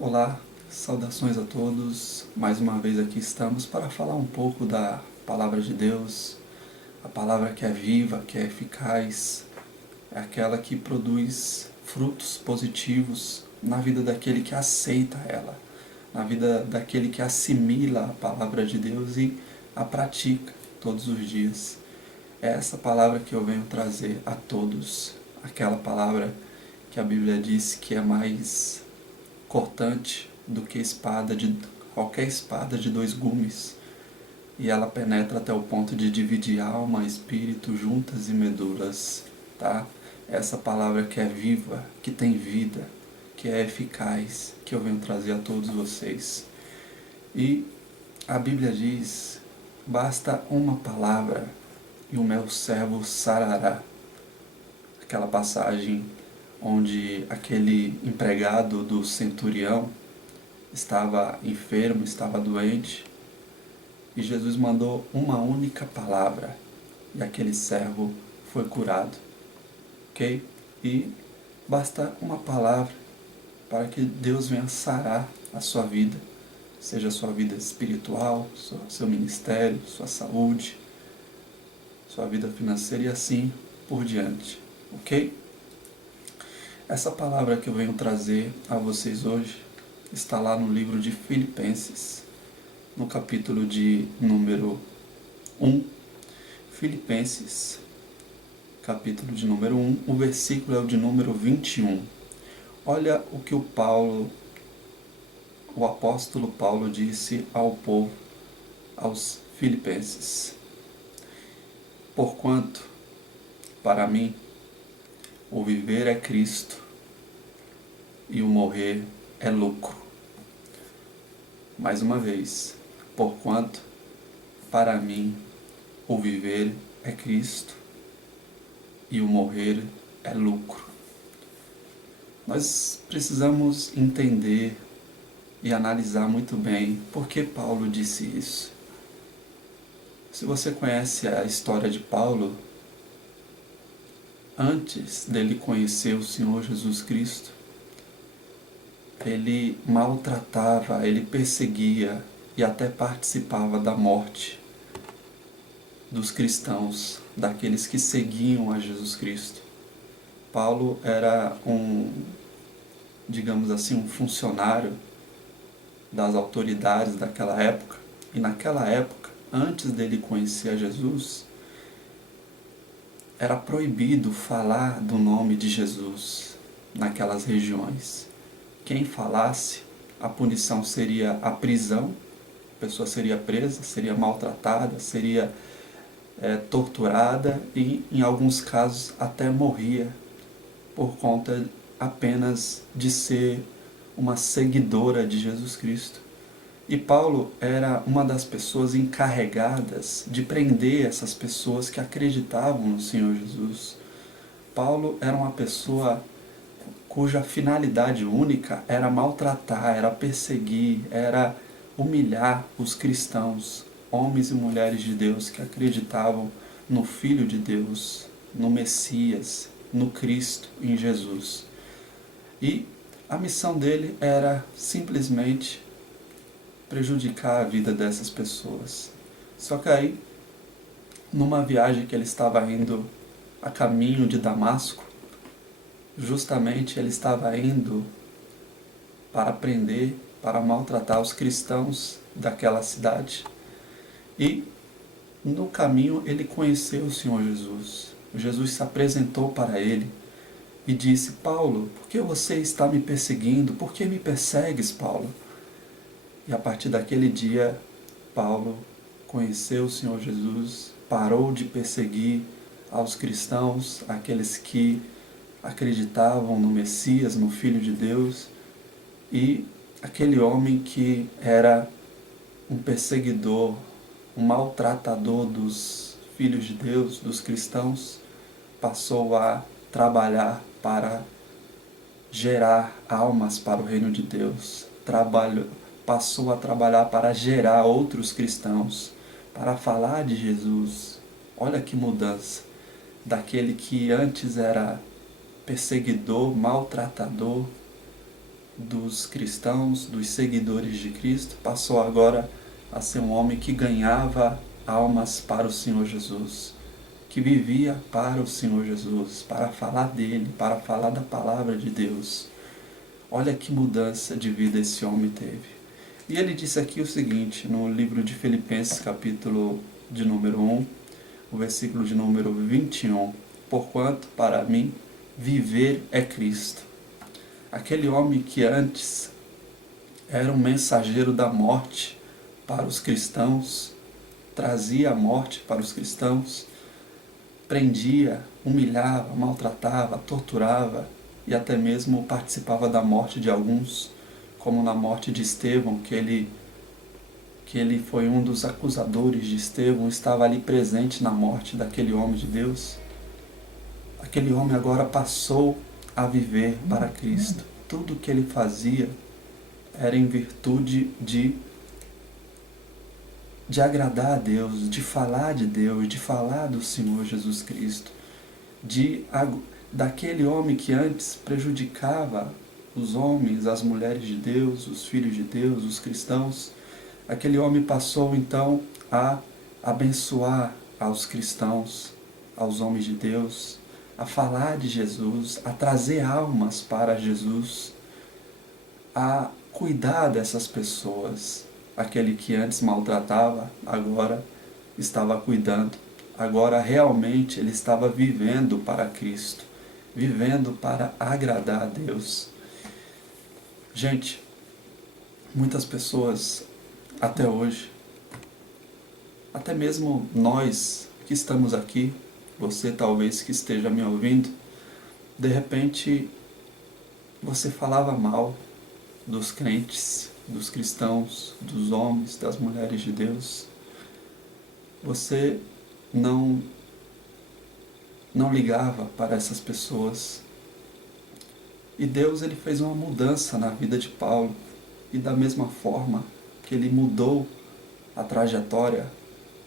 Olá, saudações a todos. Mais uma vez aqui estamos para falar um pouco da Palavra de Deus, a palavra que é viva, que é eficaz, é aquela que produz frutos positivos na vida daquele que aceita ela, na vida daquele que assimila a palavra de Deus e a pratica todos os dias. É essa palavra que eu venho trazer a todos, aquela palavra que a Bíblia diz que é mais cortante do que qualquer espada de dois gumes, e ela penetra até o ponto de dividir alma, espírito, juntas e medulas, tá? Essa palavra que é viva, que tem vida, que é eficaz, que eu venho trazer a todos vocês. E a Bíblia diz: basta uma palavra e o meu servo sarará. Aquela passagem onde aquele empregado do centurião estava enfermo, estava doente, e Jesus mandou uma única palavra e aquele servo foi curado, ok? E basta uma palavra para que Deus venha sarar a sua vida, seja a sua vida espiritual, seu ministério, sua saúde, sua vida financeira e assim por diante, ok? Essa palavra que eu venho trazer a vocês hoje está lá no livro de Filipenses, no capítulo de número 1. Filipenses, capítulo de número 1, o versículo é o de número 21. Olha o que o apóstolo Paulo disse ao povo, aos filipenses. Porquanto, para mim, o viver é Cristo e o morrer é lucro. Mais uma vez, porquanto, para mim, o viver é Cristo e o morrer é lucro. Nós precisamos entender e analisar muito bem por que Paulo disse isso. Se você conhece a história de Paulo, antes dele conhecer o Senhor Jesus Cristo, ele maltratava, ele perseguia e até participava da morte dos cristãos, daqueles que seguiam a Jesus Cristo. Paulo era digamos assim, um funcionário das autoridades daquela época, e naquela época, antes dele conhecer a Jesus, era proibido falar do nome de Jesus naquelas regiões. Quem falasse, a punição seria a prisão, a pessoa seria presa, seria maltratada, seria torturada e, em alguns casos, até morria por conta apenas de ser uma seguidora de Jesus Cristo. E Paulo era uma das pessoas encarregadas de prender essas pessoas que acreditavam no Senhor Jesus. Paulo era uma pessoa cuja finalidade única era maltratar, era perseguir, era humilhar os cristãos, homens e mulheres de Deus que acreditavam no Filho de Deus, no Messias, no Cristo, em Jesus. E a missão dele era simplesmente prejudicar a vida dessas pessoas. Só que aí, numa viagem que ele estava indo a caminho de Damasco, justamente ele estava indo para prender, para maltratar os cristãos daquela cidade. E no caminho ele conheceu o Senhor Jesus. Jesus se apresentou para ele e disse: Paulo, por que você está me perseguindo? Por que me persegues, Paulo? E a partir daquele dia, Paulo conheceu o Senhor Jesus, parou de perseguir aos cristãos, aqueles que acreditavam no Messias, no Filho de Deus, e aquele homem que era um perseguidor, um maltratador dos filhos de Deus, dos cristãos, passou a trabalhar para gerar almas para o reino de Deus, passou a trabalhar para gerar outros cristãos, para falar de Jesus. Olha que mudança, daquele que antes era perseguidor, maltratador, dos cristãos, dos seguidores de Cristo, passou agora a ser um homem que ganhava almas para o Senhor Jesus, que vivia para o Senhor Jesus, para falar dele, para falar da palavra de Deus. Olha que mudança de vida esse homem teve. E ele disse aqui o seguinte, no livro de Filipenses, capítulo de número 1, o versículo de número 21. Porquanto, para mim, viver é Cristo. Aquele homem que antes era um mensageiro da morte para os cristãos, trazia a morte para os cristãos, prendia, humilhava, maltratava, torturava e até mesmo participava da morte de alguns, como na morte de Estevão, que ele foi um dos acusadores de Estevão, estava ali presente na morte daquele homem de Deus. Aquele homem agora passou a viver para Cristo. Tudo o que ele fazia era em virtude de agradar a Deus, de falar de Deus, de falar do Senhor Jesus Cristo, daquele homem que antes prejudicava os homens, as mulheres de Deus, os filhos de Deus, os cristãos. Aquele homem passou então a abençoar aos cristãos, aos homens de Deus, a falar de Jesus, a trazer almas para Jesus, a cuidar dessas pessoas. Aquele que antes maltratava, agora estava cuidando. Agora realmente ele estava vivendo para Cristo, vivendo para agradar a Deus. Gente, muitas pessoas até hoje, até mesmo nós que estamos aqui, você talvez que esteja me ouvindo, de repente você falava mal dos crentes, dos cristãos, dos homens, das mulheres de Deus. Você não ligava para essas pessoas. E Deus ele fez uma mudança na vida de Paulo. E da mesma forma que ele mudou a trajetória,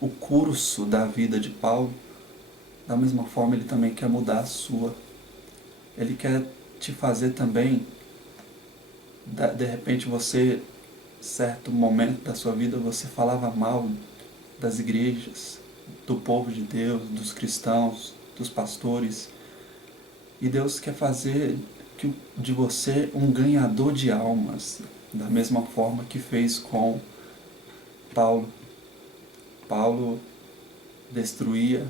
o curso da vida de Paulo, da mesma forma ele também quer mudar a sua. Ele quer te fazer também, de repente você, certo momento da sua vida, você falava mal das igrejas, do povo de Deus, dos cristãos, dos pastores. E Deus quer fazer de você um ganhador de almas, da mesma forma que fez com Paulo. Paulo destruía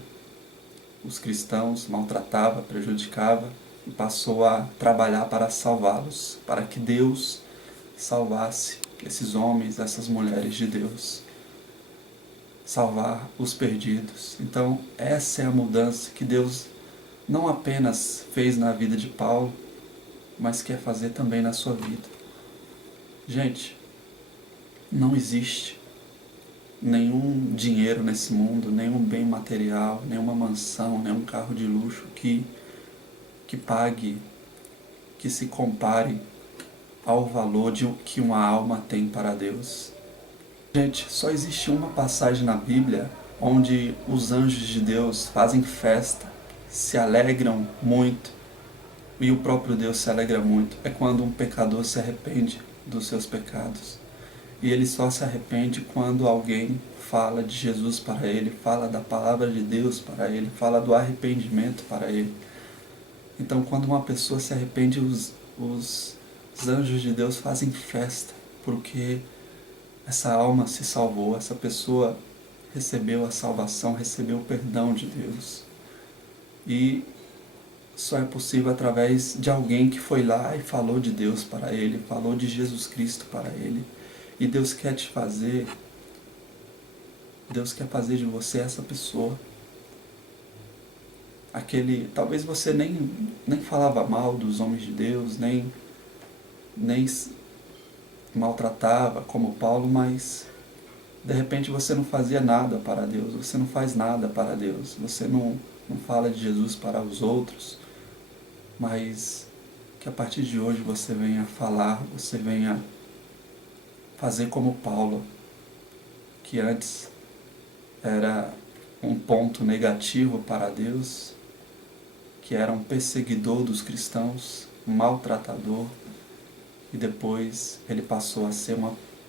os cristãos, maltratava, prejudicava e passou a trabalhar para salvá-los, para que Deus salvasse esses homens, essas mulheres de Deus, salvar os perdidos. Então essa é a mudança que Deus não apenas fez na vida de Paulo, mas quer fazer também na sua vida. Gente, não existe nenhum dinheiro nesse mundo, nenhum bem material, nenhuma mansão, nenhum carro de luxo que pague, que se compare ao valor que uma alma tem para Deus. Gente, só existe uma passagem na Bíblia onde os anjos de Deus fazem festa, se alegram muito, e o próprio Deus se alegra muito. É quando um pecador se arrepende dos seus pecados. E ele só se arrepende quando alguém fala de Jesus para ele, fala da palavra de Deus para ele, fala do arrependimento para ele. Então, quando uma pessoa se arrepende, os anjos de Deus fazem festa, porque essa alma se salvou, essa pessoa recebeu a salvação, recebeu o perdão de Deus. E só é possível através de alguém que foi lá e falou de Deus para ele, falou de Jesus Cristo para ele. E Deus quer fazer de você essa pessoa. Talvez você nem falava mal dos homens de Deus, nem maltratava como Paulo, mas de repente você não fazia nada para Deus, você não faz nada para Deus, você não fala de Jesus para os outros, mas que a partir de hoje você venha falar, você venha fazer como Paulo, que antes era um ponto negativo para Deus, que era um perseguidor dos cristãos, um maltratador, e depois ele passou a ser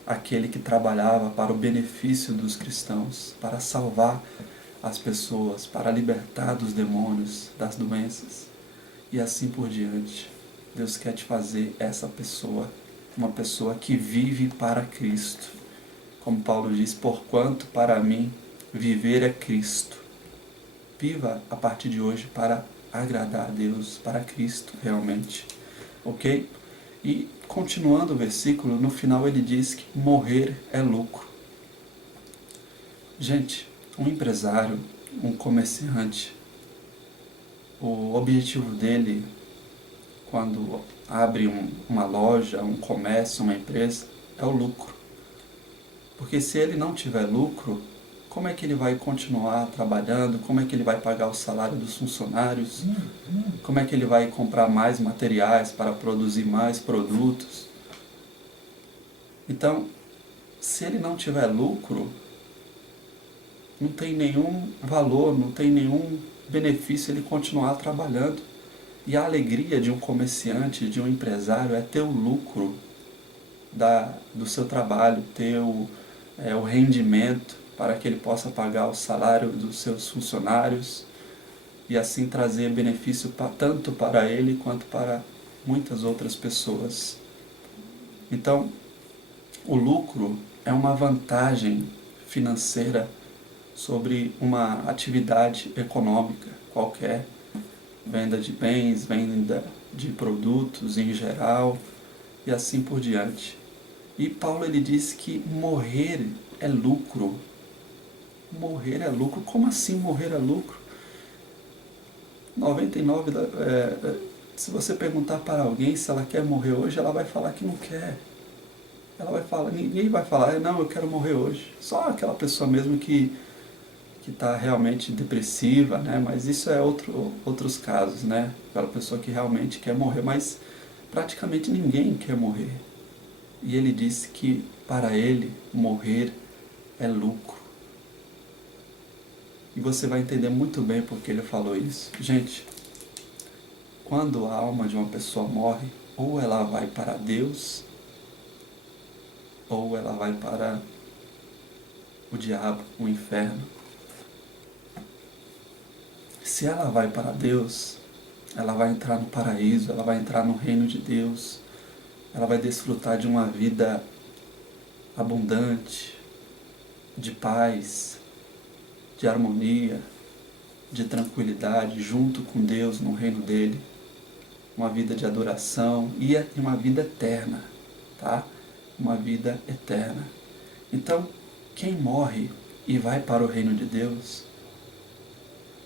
aquele que trabalhava para o benefício dos cristãos, para salvar as pessoas, para libertar dos demônios, das doenças e assim por diante. Deus quer te fazer essa pessoa, uma pessoa que vive para Cristo. Como Paulo diz, porquanto para mim viver é Cristo. Viva a partir de hoje para agradar a Deus, para Cristo realmente. Ok? E continuando o versículo, no final ele diz que morrer é lucro. Gente, um empresário, um comerciante, o objetivo dele, quando abre uma loja, um comércio, uma empresa, é o lucro. Porque se ele não tiver lucro, como é que ele vai continuar trabalhando? Como é que ele vai pagar o salário dos funcionários? Como é que ele vai comprar mais materiais para produzir mais produtos? Então, se ele não tiver lucro, não tem nenhum valor, não tem nenhum benefício ele continuar trabalhando. E a alegria de um comerciante, de um empresário, é ter o lucro do seu trabalho, ter o rendimento para que ele possa pagar o salário dos seus funcionários e assim trazer benefício tanto para ele quanto para muitas outras pessoas. Então, o lucro é uma vantagem financeira sobre uma atividade econômica qualquer, venda de bens, venda de produtos em geral e assim por diante. E Paulo ele diz que morrer é lucro. Morrer é lucro? Como assim morrer é lucro? 99, se você perguntar para alguém se ela quer morrer hoje, ela vai falar que não quer. Ela vai falar, ninguém vai falar, não, eu quero morrer hoje. Só aquela pessoa mesmo que está realmente depressiva, né? Mas isso é outros casos, né? Aquela pessoa que realmente quer morrer, mas praticamente ninguém quer morrer. E ele disse que para ele morrer é lucro. E você vai entender muito bem porque ele falou isso. Gente, quando a alma de uma pessoa morre, ou ela vai para Deus, ou ela vai para o diabo, o inferno. Se ela vai para Deus, ela vai entrar no paraíso, ela vai entrar no reino de Deus, ela vai desfrutar de uma vida abundante, de paz, de harmonia, de tranquilidade, junto com Deus no reino dele, uma vida de adoração e uma vida eterna, tá? Uma vida eterna. Então, quem morre e vai para o reino de Deus,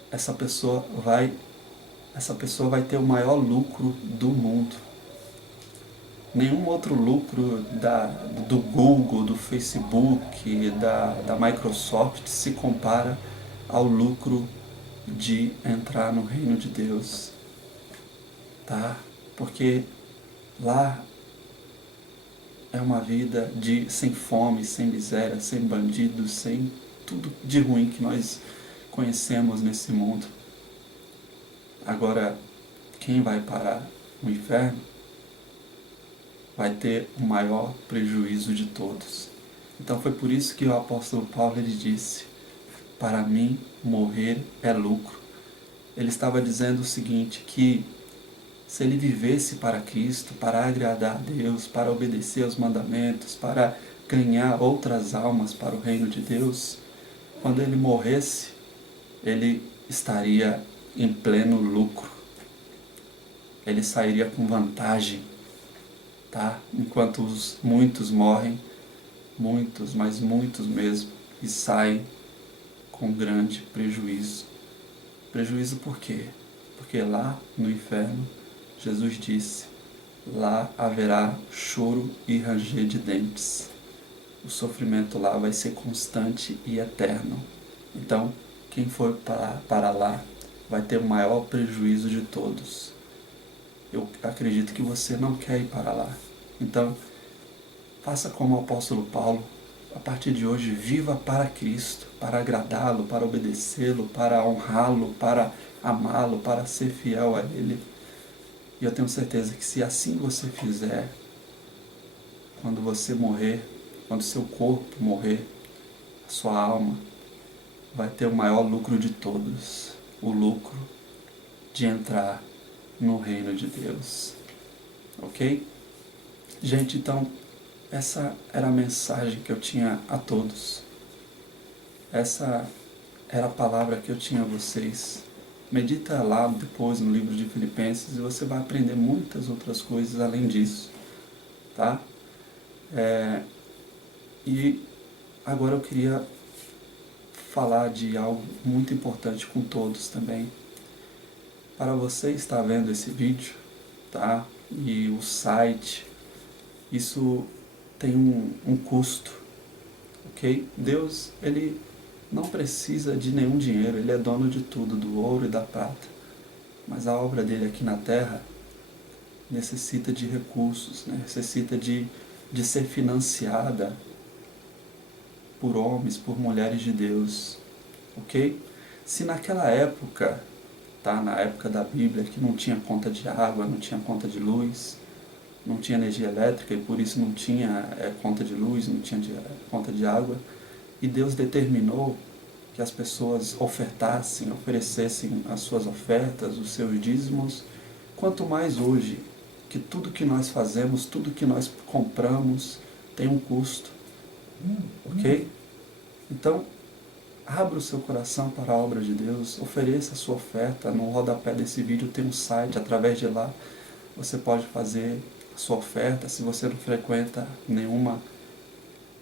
essa pessoa vai ter o maior lucro do mundo. Nenhum outro lucro do Google, do Facebook, da Microsoft se compara ao lucro de entrar no reino de Deus, tá? Porque lá é uma vida sem fome, sem miséria, sem bandidos, sem tudo de ruim que nós conhecemos nesse mundo. Agora, quem vai para o inferno vai ter o maior prejuízo de todos. Então foi por isso que o apóstolo Paulo ele disse, para mim morrer é lucro. Ele estava dizendo o seguinte, que se ele vivesse para Cristo, para agradar a Deus, para obedecer aos mandamentos, para ganhar outras almas para o reino de Deus, quando ele morresse, ele estaria em pleno lucro. Ele sairia com vantagem, tá? Enquanto muitos morrem, muitos, mas muitos mesmo, e saem com grande prejuízo. Prejuízo por quê? Porque lá no inferno, Jesus disse, lá haverá choro e ranger de dentes. O sofrimento lá vai ser constante e eterno. Então, quem for para lá vai ter o maior prejuízo de todos. Eu acredito que você não quer ir para lá. Então, faça como o apóstolo Paulo. A partir de hoje, viva para Cristo, para agradá-lo, para obedecê-lo, para honrá-lo, para amá-lo, para ser fiel a Ele. E eu tenho certeza que se assim você fizer, quando você morrer, quando seu corpo morrer, a sua alma vai ter o maior lucro de todos, o lucro de entrar no reino de Deus. Ok? Gente, então, essa era a mensagem que eu tinha a todos. Essa era a palavra que eu tinha a vocês. Medita lá depois no livro de Filipenses e você vai aprender muitas outras coisas além disso, tá? E agora eu queria falar de algo muito importante com todos também. Para você estar vendo esse vídeo, tá? E o site, isso tem um custo, ok? Deus, Ele não precisa de nenhum dinheiro, Ele é dono de tudo, do ouro e da prata. Mas a obra dele aqui na terra necessita de recursos, né? Necessita de ser financiada por homens, por mulheres de Deus, ok? Se naquela época, tá? Na época da Bíblia, que não tinha conta de água, não tinha conta de luz, não tinha energia elétrica e por isso não tinha conta de luz, não tinha conta de água, e Deus determinou que as pessoas ofertassem, oferecessem as suas ofertas, os seus dízimos, quanto mais hoje, que tudo que nós fazemos, tudo que nós compramos tem um custo, ok? Então, abra o seu coração para a obra de Deus, ofereça a sua oferta. No rodapé desse vídeo tem um site, através de lá você pode fazer a sua oferta. Se você não frequenta nenhuma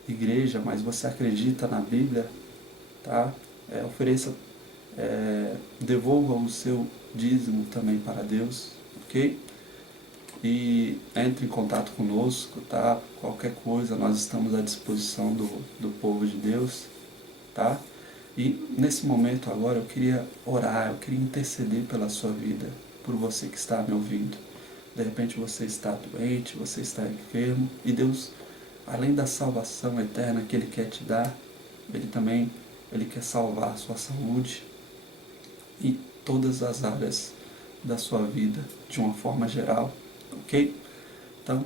igreja, mas você acredita na Bíblia, tá? Ofereça, devolva o seu dízimo também para Deus, ok? E entre em contato conosco, tá? Qualquer coisa, nós estamos à disposição do povo de Deus, tá? E nesse momento agora eu queria orar, eu queria interceder pela sua vida, por você que está me ouvindo. De repente você está doente, você está enfermo, e Deus, além da salvação eterna que Ele quer te dar, Ele quer salvar a sua saúde e todas as áreas da sua vida de uma forma geral, ok? Então,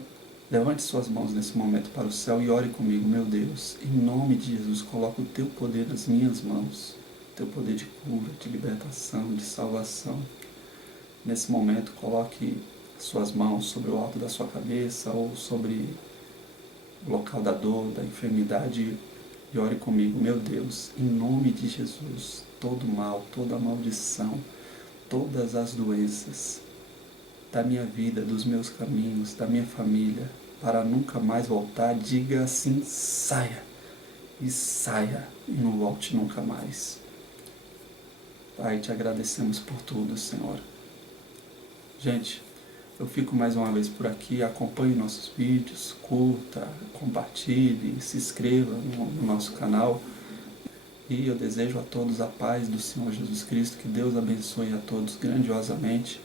levante suas mãos nesse momento para o céu e ore comigo. Meu Deus, em nome de Jesus, coloca o Teu poder nas minhas mãos, Teu poder de cura, de libertação, de salvação. Nesse momento, coloque suas mãos sobre o alto da sua cabeça ou sobre o local da dor, da enfermidade, e ore comigo. Meu Deus, em nome de Jesus, todo mal, toda maldição, todas as doenças da minha vida, dos meus caminhos, da minha família, para nunca mais voltar, diga assim: saia, e saia, e não volte nunca mais. Pai, te agradecemos por tudo, Senhor. Gente, eu fico mais uma vez por aqui. Acompanhe nossos vídeos, curta, compartilhe, se inscreva no nosso canal. E eu desejo a todos a paz do Senhor Jesus Cristo. Que Deus abençoe a todos grandiosamente,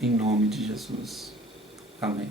em nome de Jesus. Amém.